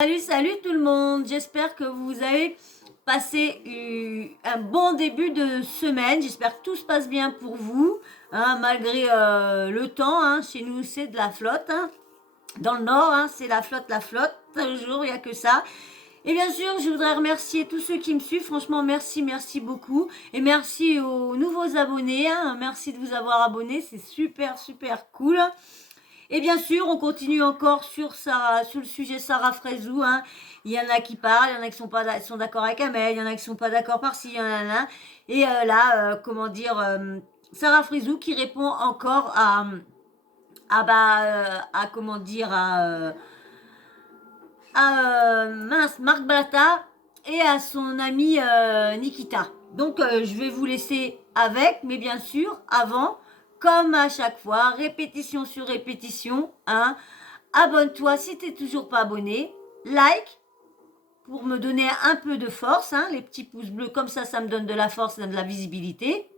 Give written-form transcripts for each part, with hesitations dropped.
Salut, salut tout le monde. J'espère que vous avez passé un bon début de semaine. J'espère que tout se passe bien pour vous, hein, malgré le temps. Hein. Chez nous, c'est de la flotte. Hein. Dans le nord, hein, c'est la flotte, la flotte. Toujours, il n'y a que ça. Et bien sûr, je voudrais remercier tous ceux qui me suivent. Franchement, merci, merci beaucoup. Et merci aux nouveaux abonnés. Hein. Merci de vous avoir abonnés. C'est super, super cool. Et bien sûr, on continue encore sur le sujet Sarah Frézou. Hein. Il y en a qui parlent, il y en a qui sont d'accord avec Amel, il y en a qui sont pas d'accord par-ci, il y en a là. Et comment dire, Sarah Frézou qui répond encore à comment dire, mince, Marc Blata et à son ami Nikita. Donc, je vais vous laisser avec, mais bien sûr, avant, comme à chaque fois, répétition sur répétition, hein, abonne-toi si tu n'es toujours pas abonné, like pour me donner un peu de force, hein, les petits pouces bleus, comme ça me donne de la force et de la visibilité.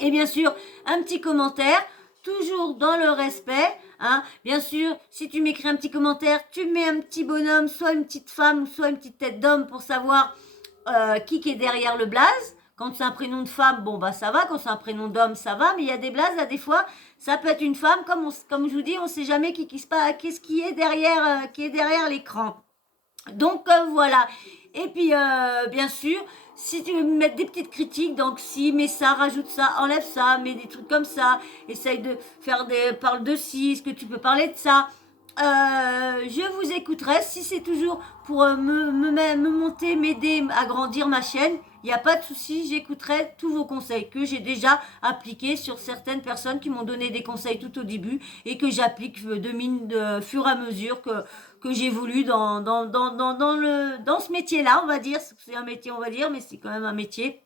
Et bien sûr, un petit commentaire, toujours dans le respect. Hein. Bien sûr, si tu m'écris un petit commentaire, tu mets un petit bonhomme, soit une petite femme, soit une petite tête d'homme pour savoir qui est derrière le blaze. Quand c'est un prénom de femme, bon bah ça va. Quand c'est un prénom d'homme, ça va. Mais il y a des blazes, là, des fois, ça peut être une femme. Comme je vous dis, on ne sait jamais qu'est-ce qui est derrière l'écran. Donc voilà. Et puis bien sûr, si tu veux mettre des petites critiques, donc si, mets ça, rajoute ça, enlève ça, mets des trucs comme ça, essaye de faire parle de ci, est-ce que tu peux parler de ça. Je vous écouterai si c'est toujours pour me monter, m'aider à grandir ma chaîne. Il n'y a pas de souci, j'écouterai tous vos conseils que j'ai déjà appliqués sur certaines personnes qui m'ont donné des conseils tout au début et que j'applique de fur et à mesure que j'évolue dans ce métier-là, on va dire. C'est un métier, on va dire, mais c'est quand même un métier.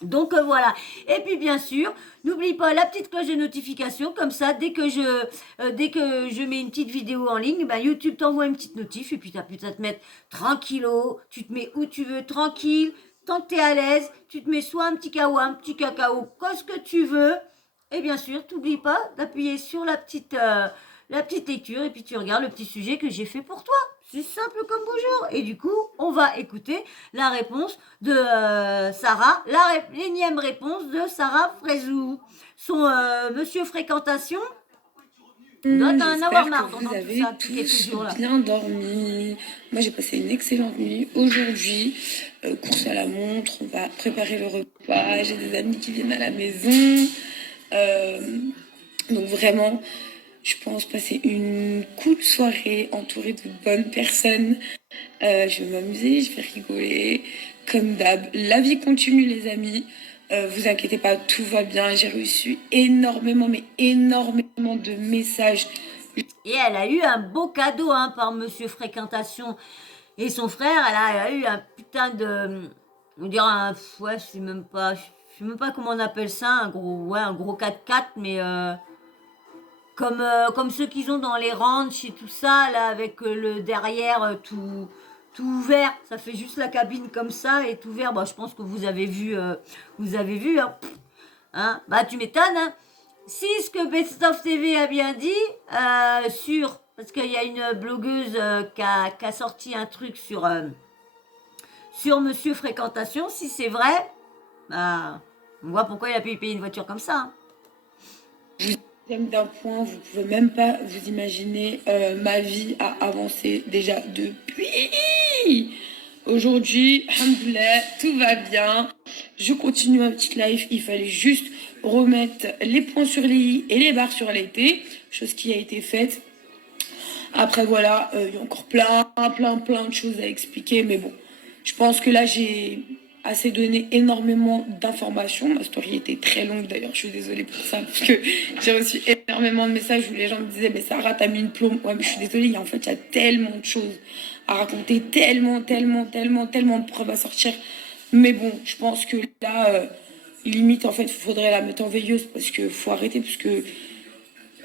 Donc voilà. Et puis bien sûr, n'oublie pas la petite cloche de notification, comme ça, dès que je mets une petite vidéo en ligne, ben, YouTube t'envoie une petite notif et puis t'as plus qu'à te mettre tranquillo, tu te mets où tu veux, tranquille, tant que t'es à l'aise, tu te mets soit un petit cacao, quoi ce que tu veux. Et bien sûr, t'oublies pas d'appuyer sur la petite lecture et puis tu regardes le petit sujet que j'ai fait pour toi. C'est simple comme bonjour. Et du coup, on va écouter la réponse de Sarah, l'énième réponse de Sarah Frézou. Son monsieur fréquentation doit en avoir J'espère que marre vous d'entendre tout avez ça depuis quelques tous jours là. bien dormi. Moi, j'ai passé une excellente nuit. Aujourd'hui, course à la montre, on va préparer le repas. J'ai des amis qui viennent à la maison. Euh, donc vraiment, je pense passer une cool soirée entourée de bonnes personnes. Je vais m'amuser, je vais rigoler. Comme d'hab, la vie continue, les amis. Vous inquiétez pas, tout va bien. J'ai reçu énormément, mais énormément de messages. Et elle a eu un beau cadeau hein, par monsieur fréquentation et son frère. Elle a eu un putain de, on dirait ouais, je sais même pas comment on appelle ça, un gros 4x4, mais comme ceux qu'ils ont dans les ranchs et tout ça, là, avec le derrière tout ouvert. Ça fait juste la cabine comme ça et tout ouvert. Bah, je pense que vous avez vu, hein. Hein, bah, tu m'étonnes, hein. Si ce que Best of TV a bien dit, parce qu'il y a une blogueuse qui a sorti un truc sur Monsieur Fréquentation, si c'est vrai, bah, on voit pourquoi il a pu payer une voiture comme ça. Hein. J'aime d'un point, vous pouvez même pas vous imaginer, ma vie a avancé déjà depuis. Aujourd'hui, alhamdoulilah, tout va bien. Je continue ma petite life. Il fallait juste remettre les points sur les i et les barres sur les t, chose qui a été faite. Après, voilà, il y a encore plein de choses à expliquer. Mais bon, je pense que là, j'ai assez donné énormément d'informations. Ma story était très longue, d'ailleurs, je suis désolée pour ça, parce que j'ai reçu énormément de messages où les gens me disaient, mais Sarah, t'as mis une plombe. Ouais, mais je suis désolée, en fait, il y a tellement de choses à raconter, tellement de preuves à sortir. Mais bon, je pense que là, limite, en fait, il faudrait la mettre en veilleuse, parce que faut arrêter, parce que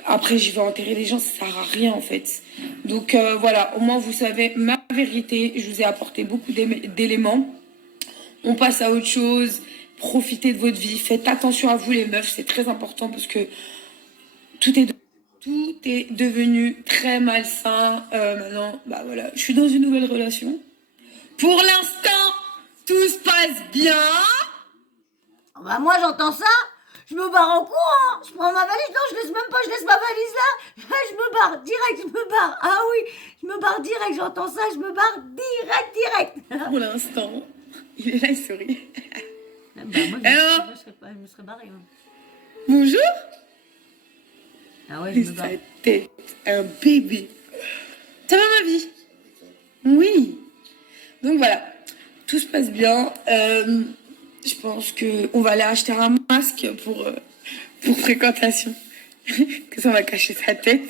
après, je vais enterrer les gens, ça sert à rien en fait. Donc voilà, au moins vous savez ma vérité. Je vous ai apporté beaucoup d'éléments. On passe à autre chose. Profitez de votre vie. Faites attention à vous les meufs, c'est très important parce que tout est Tout est devenu très malsain. Maintenant, bah voilà, je suis dans une nouvelle relation. Pour l'instant, tout se passe bien. Bah moi j'entends ça, je me barre en courant, je prends ma valise, non je laisse même pas, je laisse ma valise là, je me barre, direct, je me barre, ah oui, je me barre direct, j'entends ça, je me barre direct. Pour l'instant, il est là, il sourit. Bah moi je me serais barré. Hein. Bonjour. Ah ouais, je me barre. Sa tête, un bébé. Ça va ma vie? Oui. Donc voilà, tout se passe bien. Je pense qu'on va aller acheter un masque pour fréquentation. Que ça va cacher sa tête.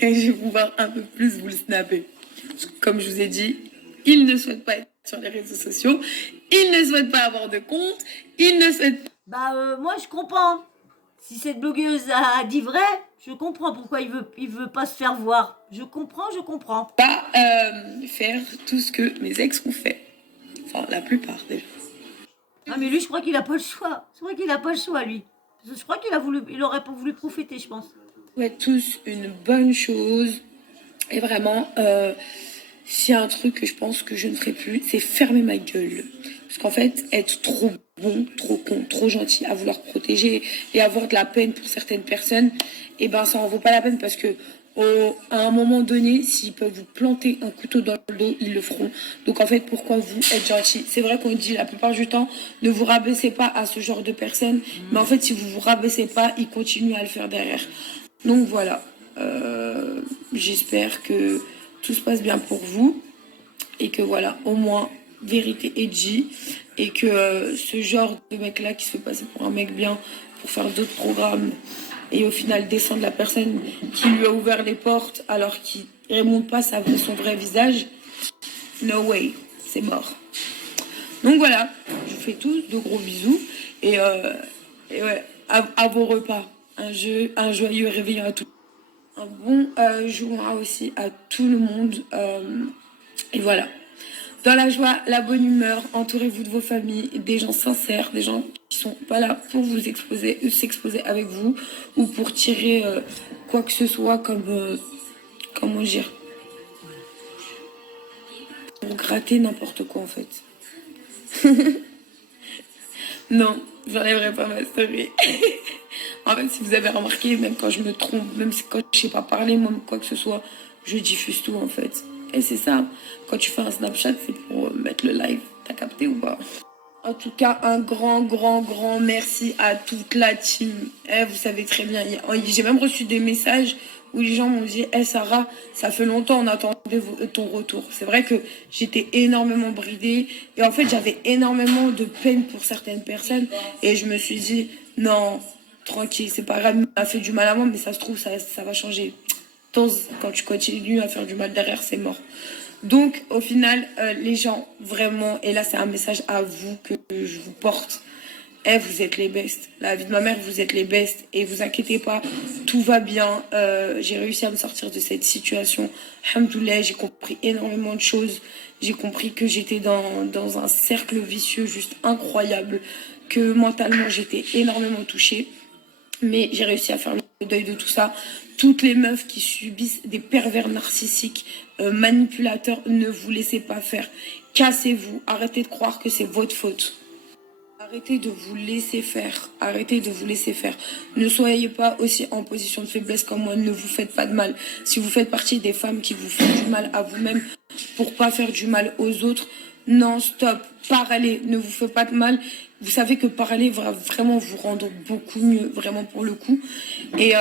Et je vais pouvoir un peu plus vous le snapper. Comme je vous ai dit, il ne souhaite pas être sur les réseaux sociaux. Il ne souhaite pas avoir de compte. Il ne souhaite Bah moi je comprends. Si cette blogueuse a dit vrai, je comprends pourquoi il veut pas se faire voir. Je comprends. pas faire tout ce que mes ex ont fait. Enfin, la plupart déjà. Ah mais lui je crois qu'il a pas le choix. Je crois qu'il a pas le choix lui. Je crois il aurait pas voulu profiter je pense. Vous êtes tous une bonne chose. Et vraiment, s'il y a un truc que je pense que je ne ferai plus, c'est fermer ma gueule. Parce qu'en fait, être trop bon, trop con, trop gentil à vouloir protéger et avoir de la peine pour certaines personnes, et ben ça en vaut pas la peine parce que à un moment donné, s'ils peuvent vous planter un couteau dans le dos, ils le feront. Donc en fait, pourquoi vous être gentil? C'est vrai qu'on dit la plupart du temps, ne vous rabaissez pas à ce genre de personnes, mais en fait, si vous vous rabaissez pas, ils continuent à le faire derrière. Donc voilà. J'espère que tout se passe bien pour vous et que voilà, au moins, vérité est dit et que ce genre de mec-là qui se fait passer pour un mec bien pour faire d'autres programmes et au final descendre la personne qui lui a ouvert les portes alors qu'il ne remonte pas son vrai visage, no way, c'est mort. Donc voilà, je vous fais tous de gros bisous et ouais, à vos repas. Un joyeux réveillon à tous. Un bon jour aussi à tout le monde. Et voilà. Dans la joie, la bonne humeur, entourez-vous de vos familles, des gens sincères, des gens qui sont pas là pour vous exposer, s'exposer avec vous ou pour tirer quoi que ce soit comme, comment dire, pour gratter n'importe quoi en fait. Non, j'enlèverai pas ma story. En fait, si vous avez remarqué, même quand je me trompe, même quand je sais pas parler, moi, quoi que ce soit, je diffuse tout en fait. Et c'est ça, quand tu fais un Snapchat, c'est pour mettre le live. T'as capté ou pas? En tout cas, un grand merci à toute la team. Vous savez très bien, j'ai même reçu des messages où les gens m'ont dit Sarah, ça fait longtemps on attendait ton retour. C'est vrai que j'étais énormément bridée et en fait j'avais énormément de peine pour certaines personnes et je me suis dit non, tranquille, c'est pas grave, il m'a fait du mal à moi, mais ça se trouve ça va changer. Quand tu continues à faire du mal derrière, c'est mort. Donc, au final, les gens, vraiment, et là, c'est un message à vous que je vous porte. Vous êtes les bestes. La vie de ma mère, vous êtes les bestes. Et vous inquiétez pas, tout va bien. J'ai réussi à me sortir de cette situation. Alhamdoulilah, j'ai compris énormément de choses. J'ai compris que j'étais dans un cercle vicieux juste incroyable. Que mentalement, j'étais énormément touchée. Mais j'ai réussi à faire le deuil de tout ça. Toutes les meufs qui subissent des pervers narcissiques, manipulateurs, ne vous laissez pas faire. Cassez-vous. Arrêtez de croire que c'est votre faute. Arrêtez de vous laisser faire. Arrêtez de vous laisser faire. Ne soyez pas aussi en position de faiblesse comme moi. Ne vous faites pas de mal. Si vous faites partie des femmes qui vous font du mal à vous-même pour pas faire du mal aux autres, non, stop. Parlez. Ne vous faites pas de mal. Vous savez que parler va vraiment vous rendre beaucoup mieux, vraiment pour le coup. Et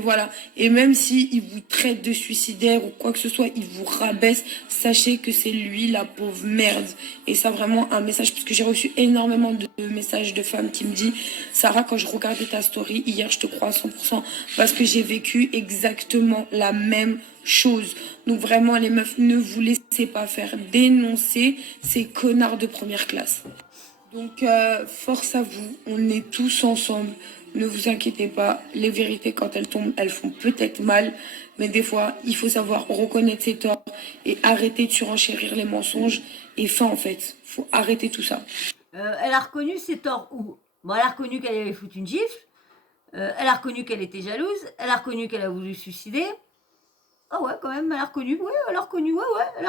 voilà. Et même s'il vous traite de suicidaire ou quoi que ce soit, il vous rabaisse, sachez que c'est lui la pauvre merde. Et ça, vraiment, un message, parce que j'ai reçu énormément de messages de femmes qui me disent Sarah, quand je regardais ta story hier, je te crois à 100%, parce que j'ai vécu exactement la même chose. Donc vraiment, les meufs, ne vous laissez pas faire. Dénoncer ces connards de première classe. Donc, force à vous, on est tous ensemble. Ne vous inquiétez pas, les vérités, quand elles tombent, elles font peut-être mal. Mais des fois, il faut savoir reconnaître ses torts et arrêter de surenchérir les mensonges. Et fin, en fait, faut arrêter tout ça. Elle a reconnu ses torts où? Bon, elle a reconnu qu'elle avait foutu une gifle. Elle a reconnu qu'elle était jalouse, elle a reconnu qu'elle a voulu se suicider. Ah ouais, quand même, elle a reconnu, ouais, elle a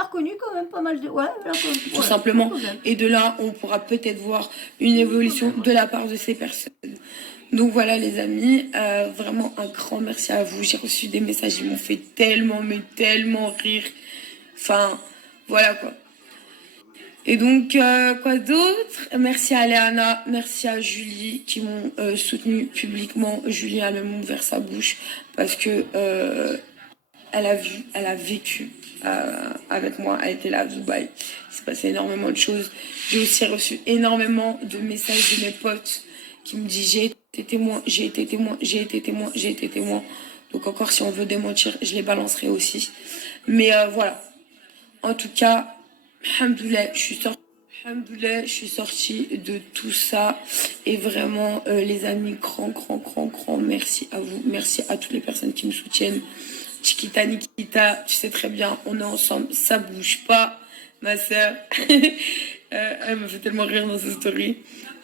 reconnu quand même pas mal de... Ouais, elle a reconnu, tout simplement. Et de là, on pourra peut-être voir une évolution de la part de ces personnes. Donc voilà les amis, vraiment un grand merci à vous. J'ai reçu des messages, ils m'ont fait tellement, mais tellement rire. Enfin, voilà quoi. Et donc, quoi d'autre? Merci à Léana, merci à Julie qui m'ont soutenu publiquement. Julie a même ouvert sa bouche parce que elle a vécu avec moi, elle était là à Dubaï. Il s'est passé énormément de choses. J'ai aussi reçu énormément de messages de mes potes qui me disent j'ai été témoin, j'ai été témoin, j'ai été témoin, j'ai été témoin. Donc encore si on veut démentir, je les balancerai aussi. Mais voilà. En tout cas, alhamdoulilah, je suis sortie de tout ça. Et vraiment, les amis, grand merci à vous. Merci à toutes les personnes qui me soutiennent. Chiquita, Nikita, tu sais très bien, on est ensemble, ça bouge pas, ma sœur. Elle me fait tellement rire dans ses stories.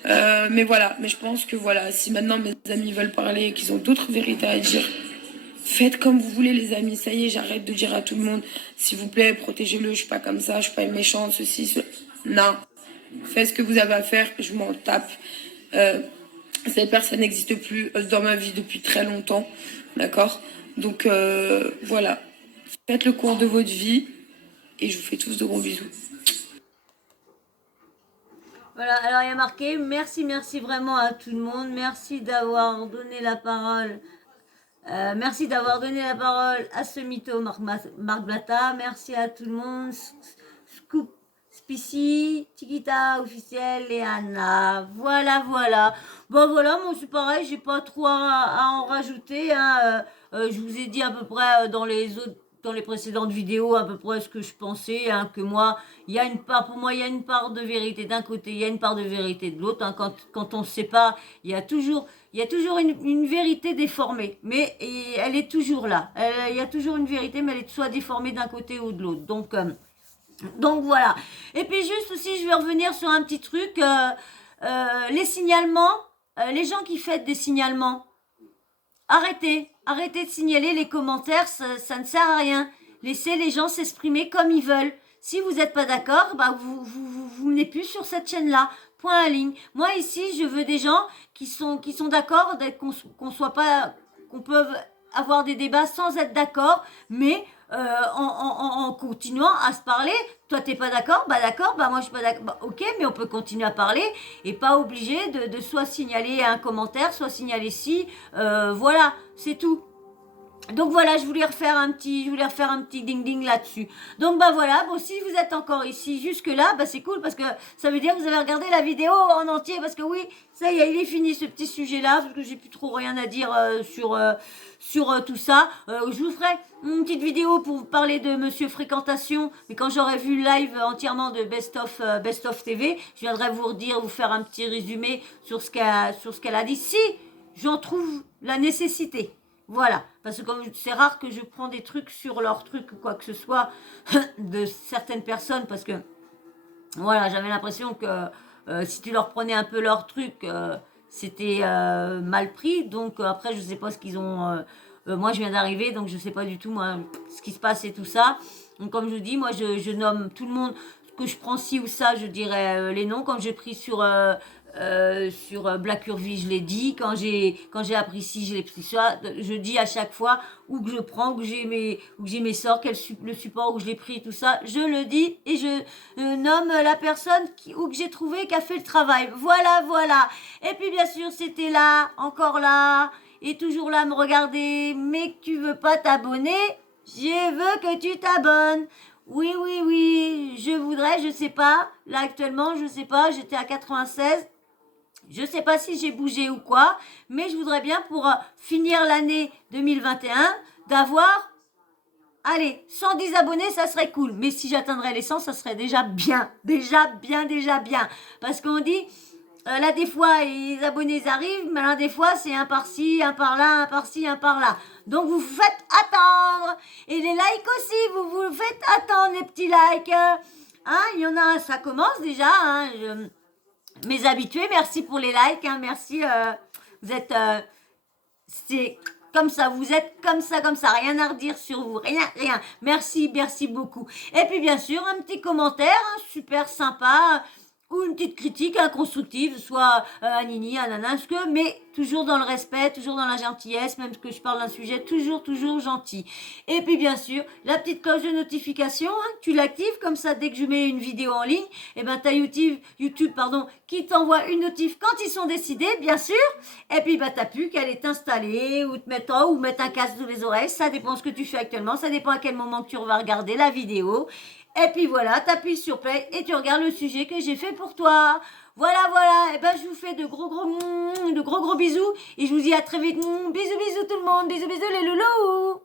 Mais voilà, mais je pense que voilà, si maintenant mes amis veulent parler et qu'ils ont d'autres vérités à dire, faites comme vous voulez les amis, ça y est, j'arrête de dire à tout le monde, s'il vous plaît, protégez-le, je suis pas comme ça, je suis pas méchante, ceci, cela. Non, faites ce que vous avez à faire, je m'en tape. Cette personne n'existe plus dans ma vie depuis très longtemps, d'accord? Donc voilà, faites le cours de votre vie et je vous fais tous de gros bisous. Voilà, alors il y a marqué merci vraiment à tout le monde, merci d'avoir donné la parole. Merci d'avoir donné la parole à ce mytho Marc Blata. Merci à tout le monde. Scoop, Spicy, Chiquita, officiel, Léana. Voilà. Bon voilà, moi c'est pareil, j'ai pas trop à en rajouter. Hein. Je vous ai dit à peu près dans les précédentes vidéos à peu près ce que je pensais, hein, que moi, pour moi, il y a une part de vérité d'un côté, il y a une part de vérité de l'autre. Hein. Quand on ne sait pas, il y a toujours une vérité déformée, mais elle est toujours là. Il y a toujours une vérité, mais elle est soit déformée d'un côté ou de l'autre. Donc voilà. Et puis juste aussi, je vais revenir sur un petit truc. Les signalements, les gens qui font des signalements, arrêtez de signaler les commentaires, ça ne sert à rien. Laissez les gens s'exprimer comme ils veulent. Si vous n'êtes pas d'accord, bah vous n'êtes plus sur cette chaîne-là. Point à ligne. Moi ici, je veux des gens qui sont d'accord qu'on peut avoir des débats sans être d'accord, mais en continuant à se parler. Toi t'es pas d'accord, bah moi je suis pas d'accord, bah, ok, mais on peut continuer à parler et pas obligé de soit signaler un commentaire, soit signaler si, voilà, c'est tout. Donc voilà, je voulais refaire un petit ding ding là-dessus. Donc bah voilà, bon si vous êtes encore ici jusque là, bah c'est cool parce que ça veut dire que vous avez regardé la vidéo en entier parce que oui, ça y est, il est fini ce petit sujet là parce que j'ai plus trop rien à dire sur tout ça. Je vous ferai une petite vidéo pour vous parler de Monsieur Fréquentation, mais quand j'aurai vu le live entièrement de Best of TV, je viendrai vous faire un petit résumé sur ce qu'elle a dit si j'en trouve la nécessité. Voilà, parce que comme c'est rare que je prends des trucs sur leurs trucs ou quoi que ce soit de certaines personnes, parce que voilà, j'avais l'impression que si tu leur prenais un peu leurs trucs, c'était mal pris. Donc après, je sais pas ce qu'ils ont. Moi, je viens d'arriver, donc je sais pas du tout moi ce qui se passe et tout ça. Donc comme je vous dis, moi, je nomme tout le monde que je prends ci ou ça, je dirais les noms. Quand j'ai pris sur Black Urvi, je l'ai dit. Quand j'ai appris ci, je l'ai pris ça. Je dis à chaque fois où que je prends, où que j'ai mes sorts, le support où je l'ai pris, tout ça. Je le dis et je nomme la personne où que j'ai trouvé qui a fait le travail. Voilà. Et puis bien sûr, c'était là, encore là, et toujours là à me regarder. Mais que tu veux pas t'abonner, je veux que tu t'abonnes. Oui, je voudrais, je sais pas. Là actuellement, je sais pas, j'étais à 96. Je sais pas si j'ai bougé ou quoi, mais je voudrais bien pour finir l'année 2021 d'avoir, allez, 110 abonnés, ça serait cool. Mais si j'atteindrais les 100, ça serait déjà bien. Déjà bien. Parce qu'on dit, là des fois, les abonnés arrivent, mais là des fois, c'est un par-ci, un par-là, un par-ci, un par-là. Donc vous faites attendre. Et les likes aussi, vous faites attendre les petits likes. Hein, il y en a, ça commence déjà. Hein, mes habitués, merci pour les likes, hein, merci, vous êtes C'est comme ça, vous êtes comme ça, rien à redire sur vous, rien. Merci beaucoup. Et puis bien sûr, un petit commentaire, hein, super sympa, ou une petite critique constructive, soit à Nini, à Nana, mais toujours dans le respect, toujours dans la gentillesse, même que je parle d'un sujet toujours gentil. Et puis bien sûr, la petite cloche de notification, hein, tu l'actives comme ça, dès que je mets une vidéo en ligne, et ben t'as YouTube, qui t'envoie une notif quand ils sont décidés, bien sûr. Et puis bah t'as plus qu'à aller t'installer ou te mettre ou mettre un casque sous les oreilles, ça dépend ce que tu fais actuellement, ça dépend à quel moment que tu vas regarder la vidéo. Et puis voilà, t'appuies sur play et tu regardes le sujet que j'ai fait pour toi. Voilà. Et ben je vous fais de gros bisous et je vous dis à très vite. Bisous tout le monde, bisous les loulous.